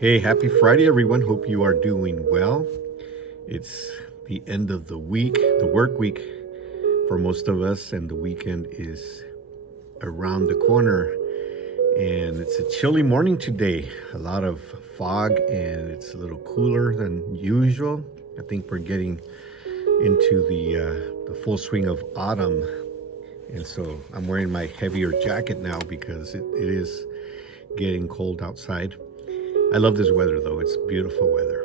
Hey, happy Friday, everyone. Hope you are doing well. It's the end of the week, the work week for most of us, and the weekend is around the corner. And it's a chilly morning today, a lot of fog, and it's a little cooler than usual. I think we're getting into the full swing of autumn, and so I'm wearing my heavier jacket now because it is getting cold outside. I love this weather though, it's beautiful weather.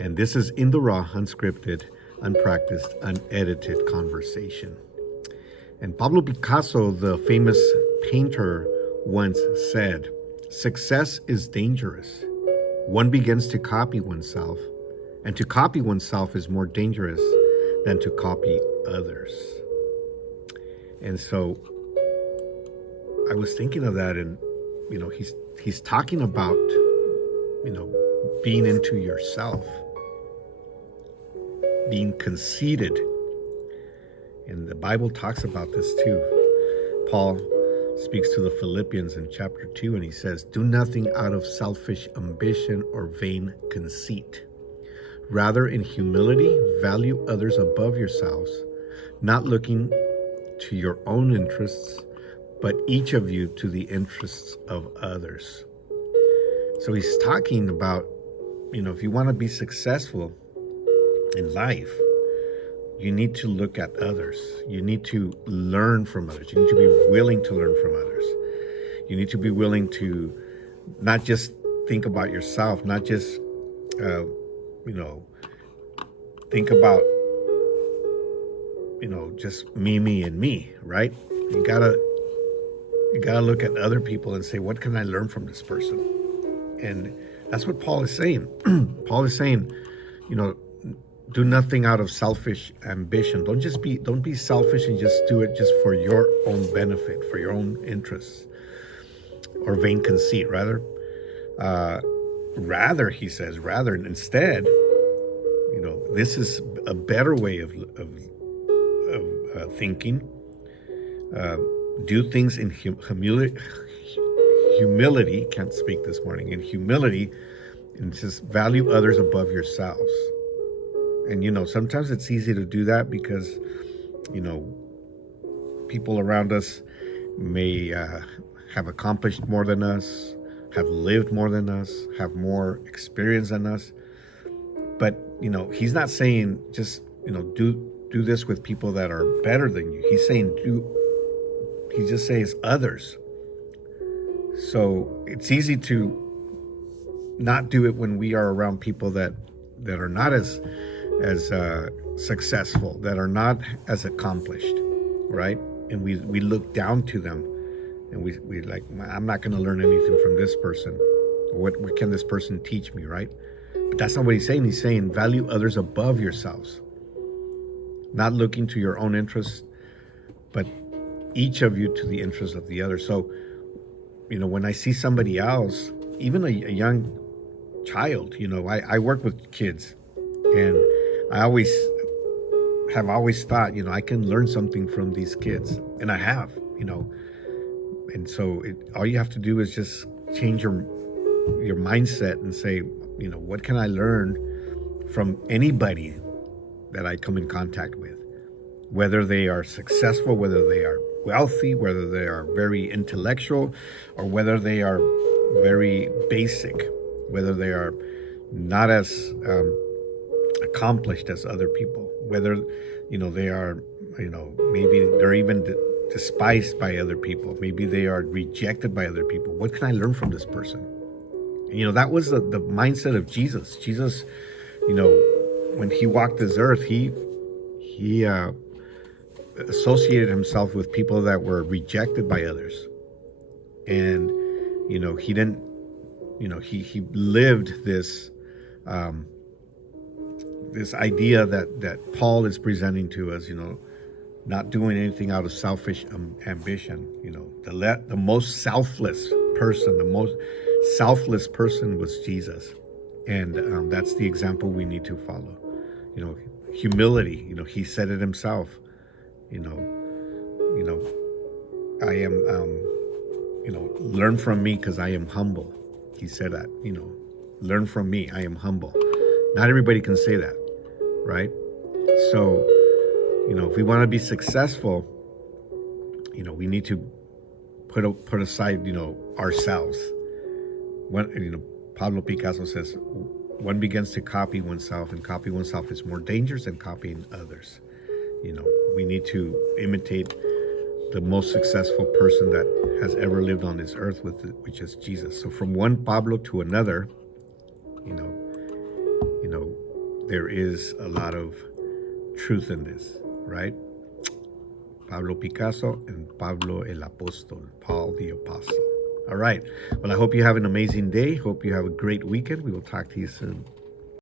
And this is In the Raw, unscripted, unpracticed, unedited conversation. And Pablo Picasso, the famous painter, once said, "Success is dangerous. One begins to copy oneself, and to copy oneself is more dangerous than to copy others." And so I was thinking of that, and he's talking about being into yourself, being conceited. And the Bible talks about this too. Paul speaks to the Philippians in chapter 2, and he says, "Do nothing out of selfish ambition or vain conceit. Rather, in humility, value others above yourselves, not looking to your own interests, but each of you to the interests of others." So he's talking about, if you want to be successful in life, you need to look at others. You need to learn from others. You need to be willing to learn from others. You need to be willing to not just think about yourself, not just, think about, just me, and me, right? You gotta look at other people and say, what can I learn from this person? And that's what Paul is saying. Paul is saying, do nothing out of selfish ambition. Don't be selfish and just do it just for your own benefit, for your own interests, or vain conceit. Rather, he says, instead, this is a better way of thinking. Do things in humility. Can't speak this morning. In humility, and just value others above yourselves. And sometimes it's easy to do that because people around us may have accomplished more than us, have lived more than us, have more experience than us. But he's not saying just do this with people that are better than you. He's saying he just says others. So it's easy to not do it when we are around people that are not as successful, that are not as accomplished, right? And we look down to them, and we like, I'm not going to learn anything from this person. What can this person teach me, right? But that's not what he's saying. He's saying value others above yourselves, not looking to your own interests, but each of you to the interests of the other. So when I see somebody else, even a young child, I work with kids, and I have always thought, I can learn something from these kids, and I have, and so all you have to do is just change your mindset and say, what can I learn from anybody that I come in contact with, whether they are successful, whether they are wealthy, whether they are very intellectual, or whether they are very basic, whether they are not as accomplished as other people, whether they are maybe they're even despised by other people, maybe they are rejected by other people. What can I learn from this person? And, that was the mindset of Jesus. Jesus, when he walked this earth, he associated himself with people that were rejected by others, and he didn't he lived this this idea that Paul is presenting to us, not doing anything out of selfish ambition. The most selfless person was Jesus, and that's the example we need to follow. Humility. He said it himself. I am, learn from me because I am humble. He said that, Learn from me. I am humble. Not everybody can say that, right? So, if we want to be successful, we need to put aside, ourselves. Pablo Picasso says, one begins to copy oneself, and copy oneself is more dangerous than copying others. We need to imitate the most successful person that has ever lived on this earth, which is Jesus. So from one Pablo to another, there is a lot of truth in this, right? Pablo Picasso and Pablo el Apóstol, Paul the Apostle. All right. Well, I hope you have an amazing day. Hope you have a great weekend. We will talk to you soon.